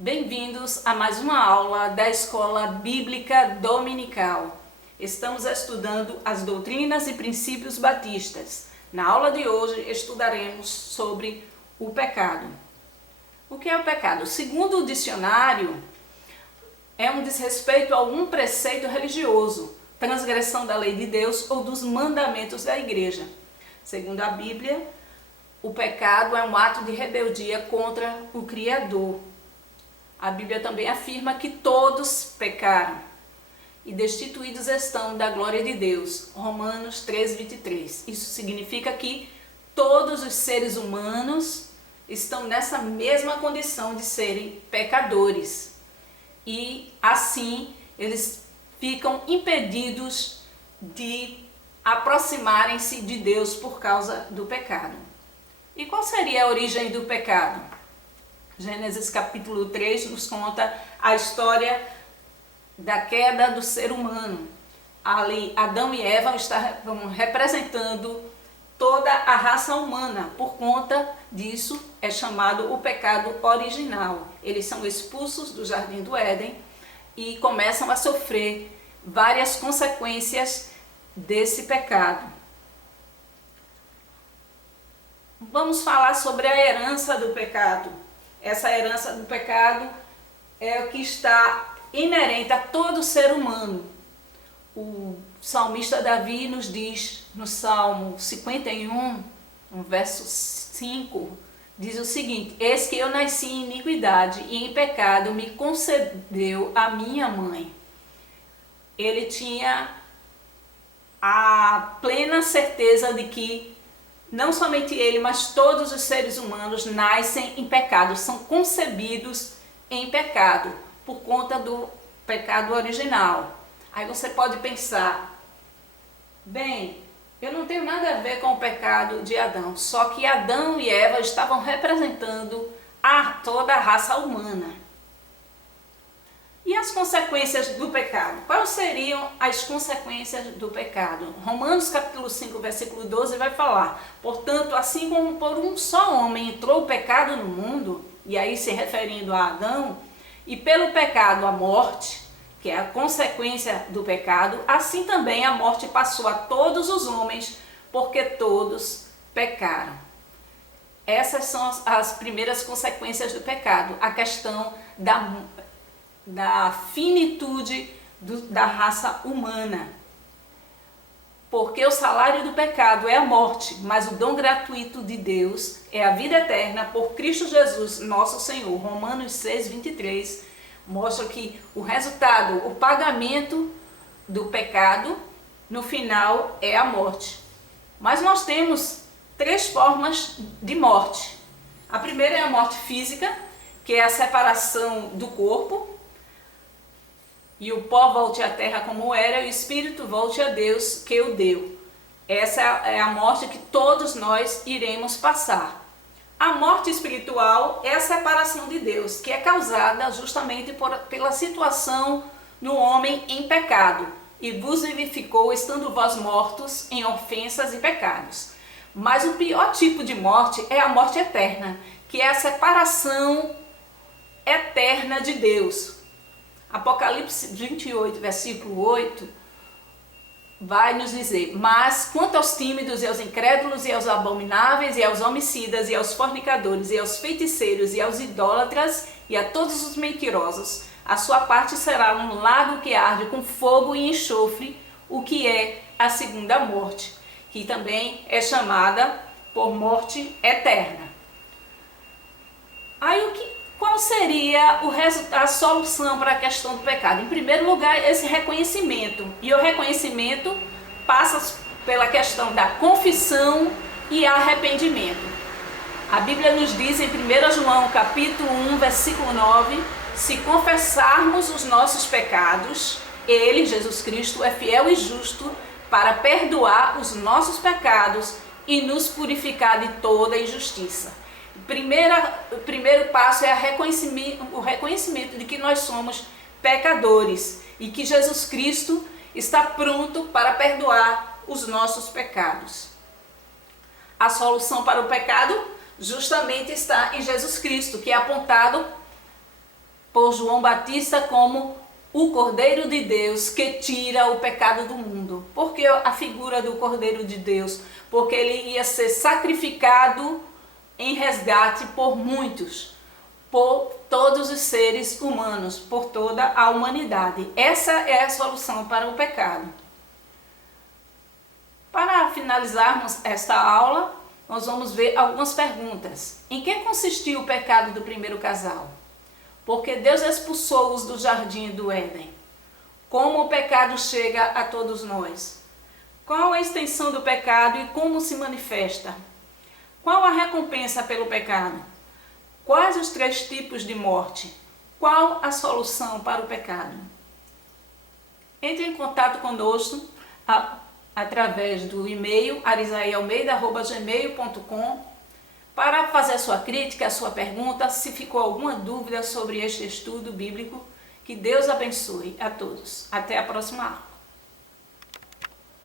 Bem-vindos a mais uma aula da Escola Bíblica Dominical. Estamos estudando as doutrinas e princípios batistas. Na aula de hoje estudaremos sobre o pecado. O que é o pecado? Segundo o dicionário, é um desrespeito a algum preceito religioso, transgressão da lei de Deus ou dos mandamentos da igreja. Segundo a Bíblia, o pecado é um ato de rebeldia contra o Criador. A Bíblia também afirma que todos pecaram e destituídos estão da glória de Deus. Romanos 3:23. Isso significa que todos os seres humanos estão nessa mesma condição de serem pecadores. E assim eles ficam impedidos de aproximarem-se de Deus por causa do pecado. E qual seria a origem do pecado? Gênesis capítulo 3 nos conta a história da queda do ser humano. Ali Adão e Eva estavam representando toda a raça humana. Por conta disso é chamado o pecado original. Eles são expulsos do jardim do Éden e começam a sofrer várias consequências desse pecado. Vamos falar sobre a herança do pecado. Essa herança do pecado é o que está inerente a todo ser humano. O salmista Davi nos diz no Salmo 51, no verso 5, diz o seguinte: eis que eu nasci em iniquidade e em pecado me concebeu a minha mãe. Ele tinha a plena certeza de que não somente ele, mas todos os seres humanos nascem em pecado, são concebidos em pecado, por conta do pecado original. Aí você pode pensar, bem, eu não tenho nada a ver com o pecado de Adão, só que Adão e Eva estavam representando toda a raça humana. E as consequências do pecado? Quais seriam as consequências do pecado? Romanos capítulo 5, versículo 12 vai falar: portanto, assim como por um só homem entrou o pecado no mundo, e aí se referindo a Adão, e pelo pecado a morte, que é a consequência do pecado, assim também a morte passou a todos os homens, porque todos pecaram. Essas são as primeiras consequências do pecado, a questão da finitude da raça humana. Porque o salário do pecado é a morte, mas o dom gratuito de Deus é a vida eterna por Cristo Jesus, nosso Senhor. Romanos 6:23 mostra que o resultado, o pagamento do pecado, no final é a morte. Mas nós temos três formas de morte. A primeira é a morte física, que é a separação do corpo, e o pó volte à terra como era, e o espírito volte a Deus que o deu. Essa é a morte que todos nós iremos passar. A morte espiritual é a separação de Deus, que é causada justamente pela situação no homem em pecado. E vos vivificou, estando vós mortos em ofensas e pecados. Mas o pior tipo de morte é a morte eterna, que é a separação eterna de Deus. Apocalipse 28, versículo 8, vai nos dizer: mas quanto aos tímidos e aos incrédulos e aos abomináveis e aos homicidas e aos fornicadores e aos feiticeiros e aos idólatras e a todos os mentirosos, a sua parte será um lago que arde com fogo e enxofre, o que é a segunda morte, que também é chamada por morte eterna. Aí qual seria a solução para a questão do pecado? Em primeiro lugar, esse reconhecimento. E o reconhecimento passa pela questão da confissão e arrependimento. A Bíblia nos diz em 1 João capítulo 1, versículo 9, se confessarmos os nossos pecados, Ele, Jesus Cristo, é fiel e justo para perdoar os nossos pecados e nos purificar de toda injustiça. O primeiro passo é o reconhecimento de que nós somos pecadores e que Jesus Cristo está pronto para perdoar os nossos pecados. A solução para o pecado justamente está em Jesus Cristo, que é apontado por João Batista como o Cordeiro de Deus que tira o pecado do mundo. Por que a figura do Cordeiro de Deus? Porque ele ia ser sacrificado em resgate por muitos, por todos os seres humanos, por toda a humanidade. Essa é a solução para o pecado. Para finalizarmos esta aula, nós vamos ver algumas perguntas. Em que consistiu o pecado do primeiro casal? Por que Deus expulsou-os do jardim do Éden? Como o pecado chega a todos nós? Qual a extensão do pecado e como se manifesta? Qual a recompensa pelo pecado? Quais os 3 tipos de morte? Qual a solução para o pecado? Entre em contato conosco através do e-mail arisaialmeida@gmail.com para fazer a sua crítica, a sua pergunta, se ficou alguma dúvida sobre este estudo bíblico. Que Deus abençoe a todos. Até a próxima aula.